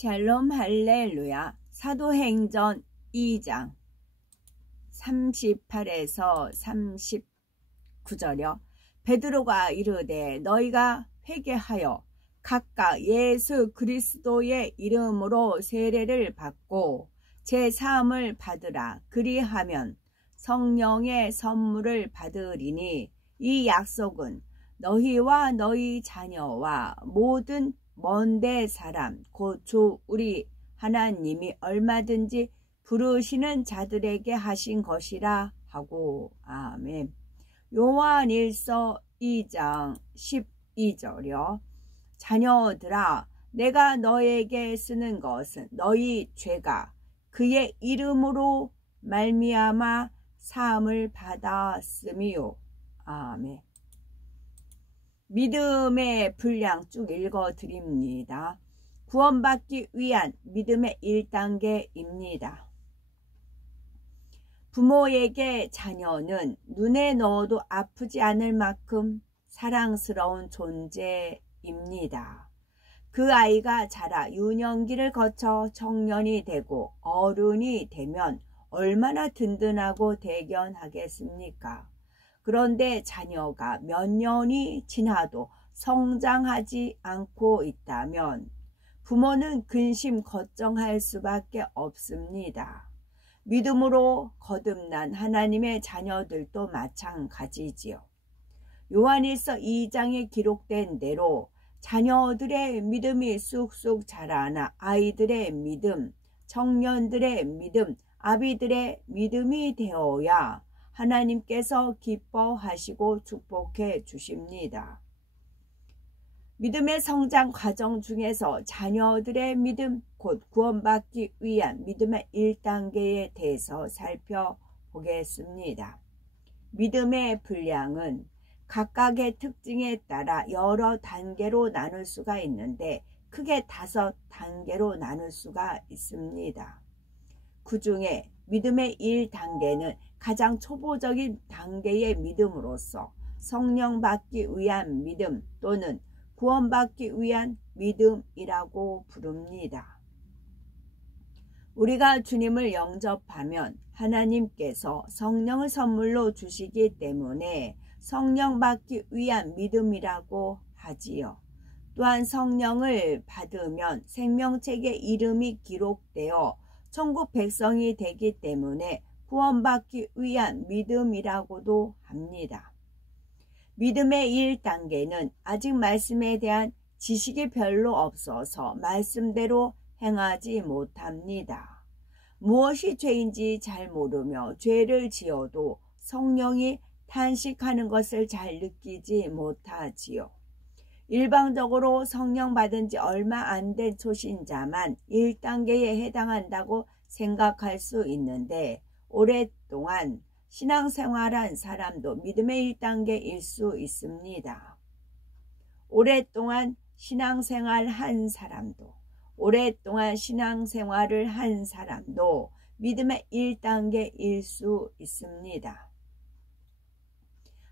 샬롬 할렐루야. 사도행전 2장 38에서 39절여. 베드로가 이르되 너희가 회개하여 각각 예수 그리스도의 이름으로 세례를 받고 제 사함을 받으라. 그리하면 성령의 선물을 받으리니 이 약속은 너희와 너희 자녀와 모든 먼데 사람 곧 주 우리 하나님이 얼마든지 부르시는 자들에게 하신 것이라 하고. 아멘. 요한일서 2장 12절여. 자녀들아, 내가 너에게 쓰는 것은 너희 죄가 그의 이름으로 말미암아 사함을 받았음이요. 아멘. 믿음의 분량 쭉 읽어드립니다. 구원받기 위한 믿음의 1단계입니다. 부모에게 자녀는 눈에 넣어도 아프지 않을 만큼 사랑스러운 존재입니다. 그 아이가 자라 유년기를 거쳐 청년이 되고 어른이 되면 얼마나 든든하고 대견하겠습니까? 그런데 자녀가 몇 년이 지나도 성장하지 않고 있다면 부모는 근심 걱정할 수밖에 없습니다. 믿음으로 거듭난 하나님의 자녀들도 마찬가지지요. 요한일서 2장에 기록된 대로 자녀들의 믿음이 쑥쑥 자라나 아이들의 믿음, 청년들의 믿음, 아비들의 믿음이 되어야 하나님께서 기뻐하시고 축복해 주십니다. 믿음의 성장 과정 중에서 자녀들의 믿음, 곧 구원받기 위한 믿음의 1단계에 대해서 살펴보겠습니다. 믿음의 분량은 각각의 특징에 따라 여러 단계로 나눌 수가 있는데 크게 5단계로 나눌 수가 있습니다. 그 중에 믿음의 1단계는 가장 초보적인 단계의 믿음으로서 성령 받기 위한 믿음 또는 구원받기 위한 믿음이라고 부릅니다. 우리가 주님을 영접하면 하나님께서 성령을 선물로 주시기 때문에 성령 받기 위한 믿음이라고 하지요. 또한 성령을 받으면 생명책에 이름이 기록되어 천국 백성이 되기 때문에 구원받기 위한 믿음이라고도 합니다. 믿음의 1단계는 아직 말씀에 대한 지식이 별로 없어서 말씀대로 행하지 못합니다. 무엇이 죄인지 잘 모르며 죄를 지어도 성령이 탄식하는 것을 잘 느끼지 못하지요. 일방적으로 성령 받은 지 얼마 안 된 초신자만 1단계에 해당한다고 생각할 수 있는데 오랫동안 신앙생활한 사람도 믿음의 1단계일 수 있습니다. 오랫동안 신앙생활을 한 사람도 믿음의 1단계일 수 있습니다.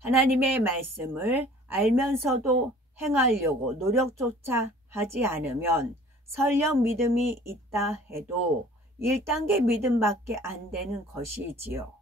하나님의 말씀을 알면서도 행하려고 노력조차 하지 않으면 설령 믿음이 있다 해도 1단계 믿음밖에 안 되는 것이지요.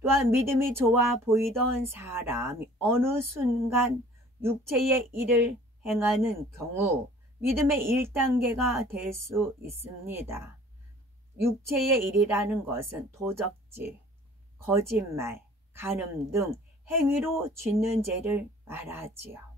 또한 믿음이 좋아 보이던 사람이 어느 순간 육체의 일을 행하는 경우 믿음의 1단계가 될 수 있습니다. 육체의 일이라는 것은 도적질, 거짓말, 간음 등 행위로 짓는 죄를 말하지요.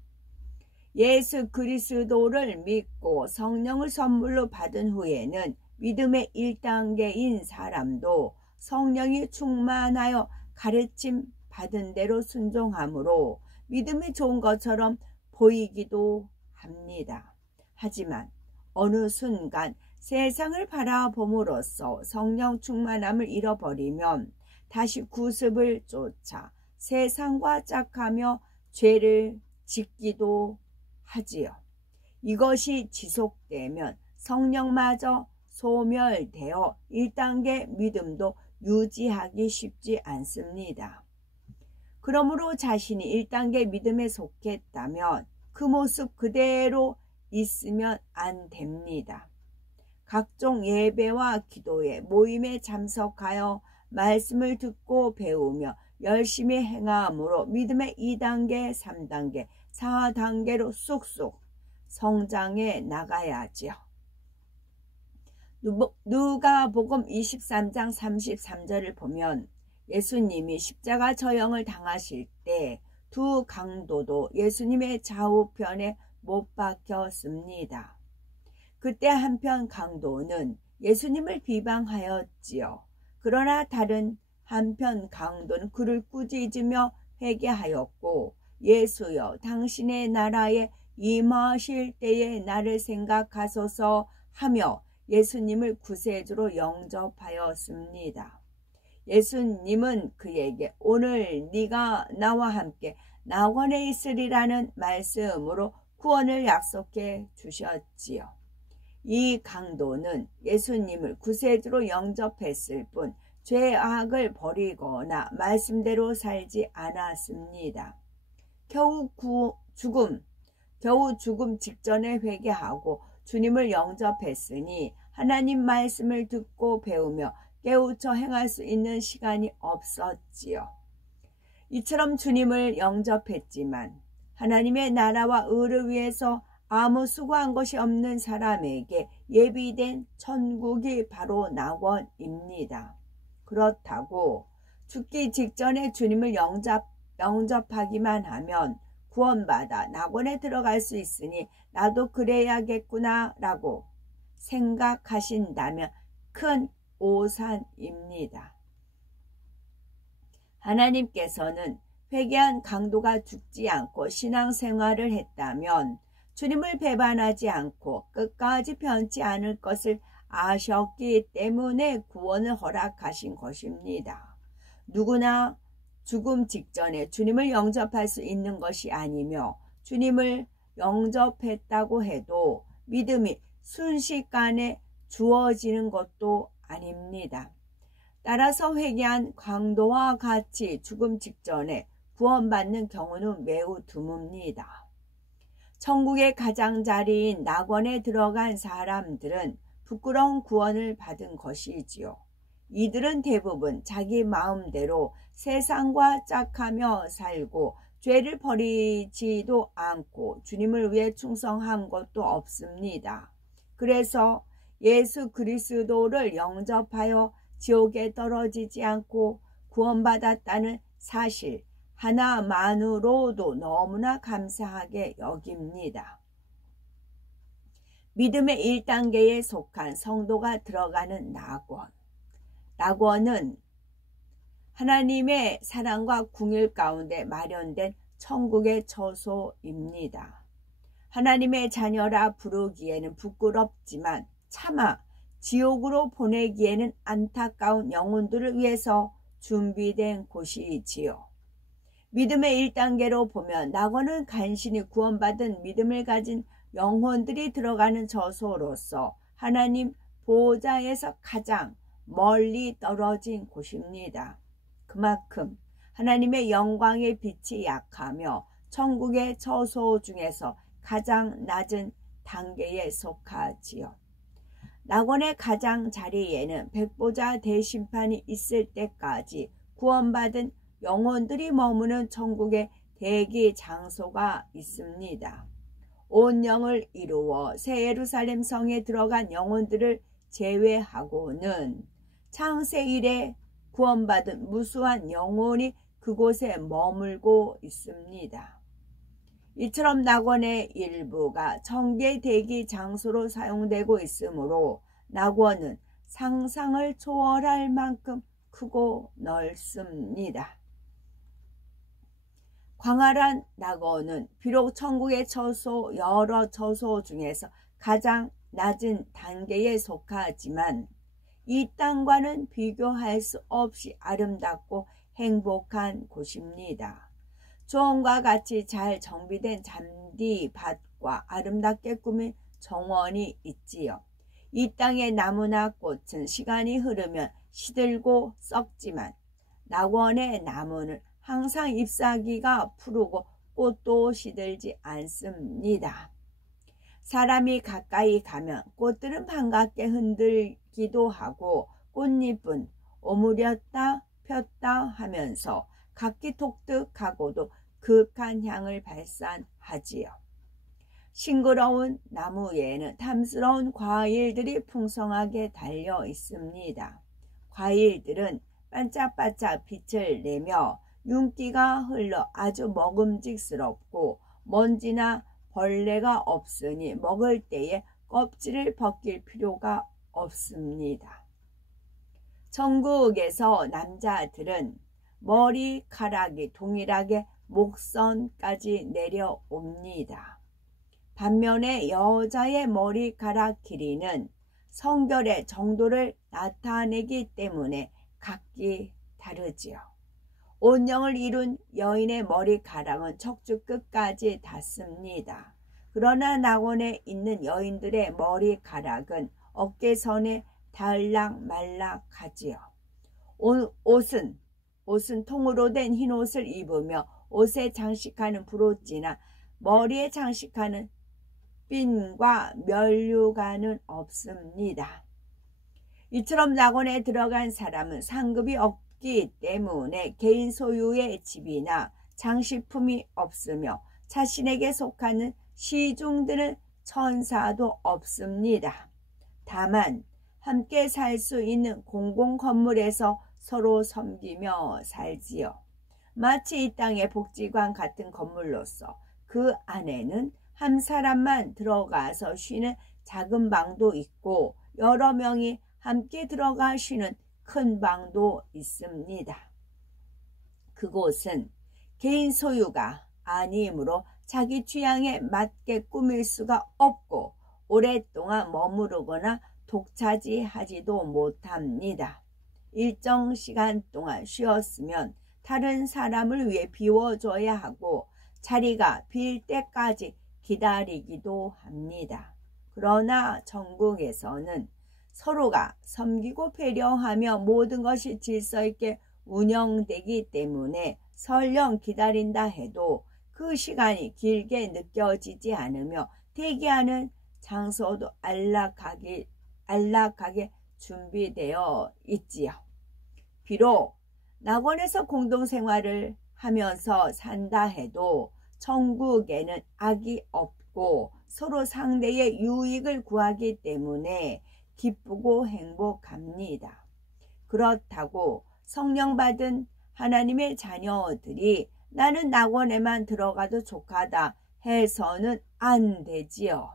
예수 그리스도를 믿고 성령을 선물로 받은 후에는 믿음의 1단계인 사람도 성령이 충만하여 가르침 받은 대로 순종함으로 믿음이 좋은 것처럼 보이기도 합니다. 하지만 어느 순간 세상을 바라봄으로써 성령 충만함을 잃어버리면 다시 구습을 쫓아 세상과 짝하며 죄를 짓기도 하지요. 이것이 지속되면 성령마저 소멸되어 1단계 믿음도 유지하기 쉽지 않습니다. 그러므로 자신이 1단계 믿음에 속했다면 그 모습 그대로 있으면 안 됩니다. 각종 예배와 기도에 모임에 참석하여 말씀을 듣고 배우며 열심히 행함으로 믿음의 2단계, 3단계, 4단계로 쑥쑥 성장해 나가야지요. 누가복음 23장 33절을 보면 예수님이 십자가 처형을 당하실 때 두 강도도 예수님의 좌우편에 못 박혔습니다. 그때 한편 강도는 예수님을 비방하였지요. 그러나 다른 한편 강도는 그를 꾸짖으며 회개하였고, 예수여 당신의 나라에 임하실 때에 나를 생각하소서 하며 예수님을 구세주로 영접하였습니다. 예수님은 그에게 오늘 네가 나와 함께 낙원에 있으리라는 말씀으로 구원을 약속해 주셨지요. 이 강도는 예수님을 구세주로 영접했을 뿐 죄악을 버리거나 말씀대로 살지 않았습니다. 겨우 죽음 직전에 회개하고 주님을 영접했으니 하나님 말씀을 듣고 배우며 깨우쳐 행할 수 있는 시간이 없었지요. 이처럼 주님을 영접했지만 하나님의 나라와 의를 위해서 아무 수고한 것이 없는 사람에게 예비된 천국이 바로 낙원입니다. 그렇다고 죽기 직전에 주님을 영접하기만 하면 구원받아 낙원에 들어갈 수 있으니 나도 그래야겠구나 라고 생각하신다면 큰 오산입니다. 하나님께서는 회개한 강도가 죽지 않고 신앙생활을 했다면 주님을 배반하지 않고 끝까지 변치 않을 것을 아셨기 때문에 구원을 허락하신 것입니다. 누구나 죽음 직전에 주님을 영접할 수 있는 것이 아니며 주님을 영접했다고 해도 믿음이 순식간에 주어지는 것도 아닙니다. 따라서 회개한 강도와 같이 죽음 직전에 구원받는 경우는 매우 드뭅니다. 천국의 가장자리인 낙원에 들어간 사람들은 부끄러운 구원을 받은 것이지요. 이들은 대부분 자기 마음대로 세상과 짝하며 살고 죄를 버리지도 않고 주님을 위해 충성한 것도 없습니다. 그래서 예수 그리스도를 영접하여 지옥에 떨어지지 않고 구원받았다는 사실 하나만으로도 너무나 감사하게 여깁니다. 믿음의 1단계에 속한 성도가 들어가는 낙원. 낙원은 하나님의 사랑과 궁율 가운데 마련된 천국의 처소입니다. 하나님의 자녀라 부르기에는 부끄럽지만 차마 지옥으로 보내기에는 안타까운 영혼들을 위해서 준비된 곳이지요. 믿음의 1단계로 보면 낙원은 간신히 구원받은 믿음을 가진 영혼들이 들어가는 처소로서 하나님 보좌에서 가장 멀리 떨어진 곳입니다. 그만큼 하나님의 영광의 빛이 약하며 천국의 처소 중에서 가장 낮은 단계에 속하지요. 낙원의 가장 자리에는 백보자 대심판이 있을 때까지 구원받은 영혼들이 머무는 천국의 대기 장소가 있습니다. 온 영을 이루어 새 예루살렘 성에 들어간 영혼들을 제외하고는 창세 이래 구원받은 무수한 영혼이 그곳에 머물고 있습니다. 이처럼 낙원의 일부가 천국의 대기 장소로 사용되고 있으므로 낙원은 상상을 초월할 만큼 크고 넓습니다. 광활한 낙원은 비록 천국의 처소 여러 처소 중에서 가장 낮은 단계에 속하지만 이 땅과는 비교할 수 없이 아름답고 행복한 곳입니다. 조원과 같이 잘 정비된 잔디밭과 아름답게 꾸민 정원이 있지요. 이 땅의 나무나 꽃은 시간이 흐르면 시들고 썩지만 낙원의 나무는 항상 잎사귀가 푸르고 꽃도 시들지 않습니다. 사람이 가까이 가면 꽃들은 반갑게 흔들기도 하고 꽃잎은 오므렸다 폈다 하면서 각기 독특하고도 극한 향을 발산하지요. 싱그러운 나무에는 탐스러운 과일들이 풍성하게 달려 있습니다. 과일들은 반짝반짝 빛을 내며 윤기가 흘러 아주 먹음직스럽고 먼지나 벌레가 없으니 먹을 때에 껍질을 벗길 필요가 없습니다. 천국에서 남자들은 머리카락이 동일하게 목선까지 내려옵니다. 반면에 여자의 머리카락 길이는 성결의 정도를 나타내기 때문에 각기 다르지요. 온영을 이룬 여인의 머리카락은 척추 끝까지 닿습니다. 그러나 낙원에 있는 여인들의 머리카락은 어깨선에 달락말락하지요. 옷은 통으로 된 흰옷을 입으며 옷에 장식하는 브로치나 머리에 장식하는 핀과 면류관은 없습니다. 이처럼 낙원에 들어간 사람은 상급이 없기 때문에 개인 소유의 집이나 장식품이 없으며 자신에게 속하는 시중드는 천사도 없습니다. 다만 함께 살 수 있는 공공 건물에서 서로 섬기며 살지요. 마치 이 땅의 복지관 같은 건물로서 그 안에는 한 사람만 들어가서 쉬는 작은 방도 있고 여러 명이 함께 들어가 쉬는 큰 방도 있습니다. 그곳은 개인 소유가 아니므로 자기 취향에 맞게 꾸밀 수가 없고 오랫동안 머무르거나 독차지하지도 못합니다. 일정 시간 동안 쉬었으면 다른 사람을 위해 비워줘야 하고 자리가 빌 때까지 기다리기도 합니다. 그러나 천국에서는 서로가 섬기고 배려하며 모든 것이 질서 있게 운영되기 때문에 설령 기다린다 해도 그 시간이 길게 느껴지지 않으며 대기하는 장소도 안락하게 준비되어 있지요. 비록 낙원에서 공동생활을 하면서 산다 해도 천국에는 악이 없고 서로 상대의 유익을 구하기 때문에 기쁘고 행복합니다. 그렇다고 성령 받은 하나님의 자녀들이 나는 낙원에만 들어가도 족하다 해서는 안 되지요.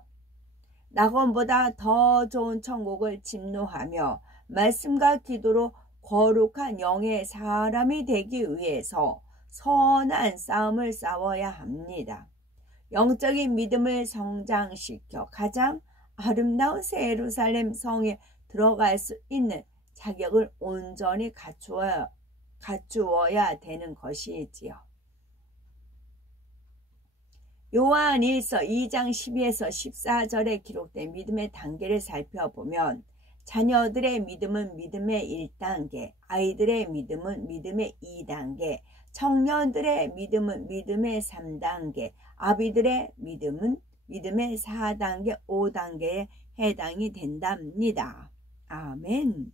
낙원보다 더 좋은 천국을 침노하며 말씀과 기도로 거룩한 영의 사람이 되기 위해서 선한 싸움을 싸워야 합니다. 영적인 믿음을 성장시켜 가장 아름다운 새 예루살렘 성에 들어갈 수 있는 자격을 온전히 갖추어야 되는 것이지요. 요한일서 2장 12에서 14절에 기록된 믿음의 단계를 살펴보면 자녀들의 믿음은 믿음의 1단계, 아이들의 믿음은 믿음의 2단계, 청년들의 믿음은 믿음의 3단계, 아비들의 믿음은 믿음의 4단계, 5단계에 해당이 된답니다. 아멘.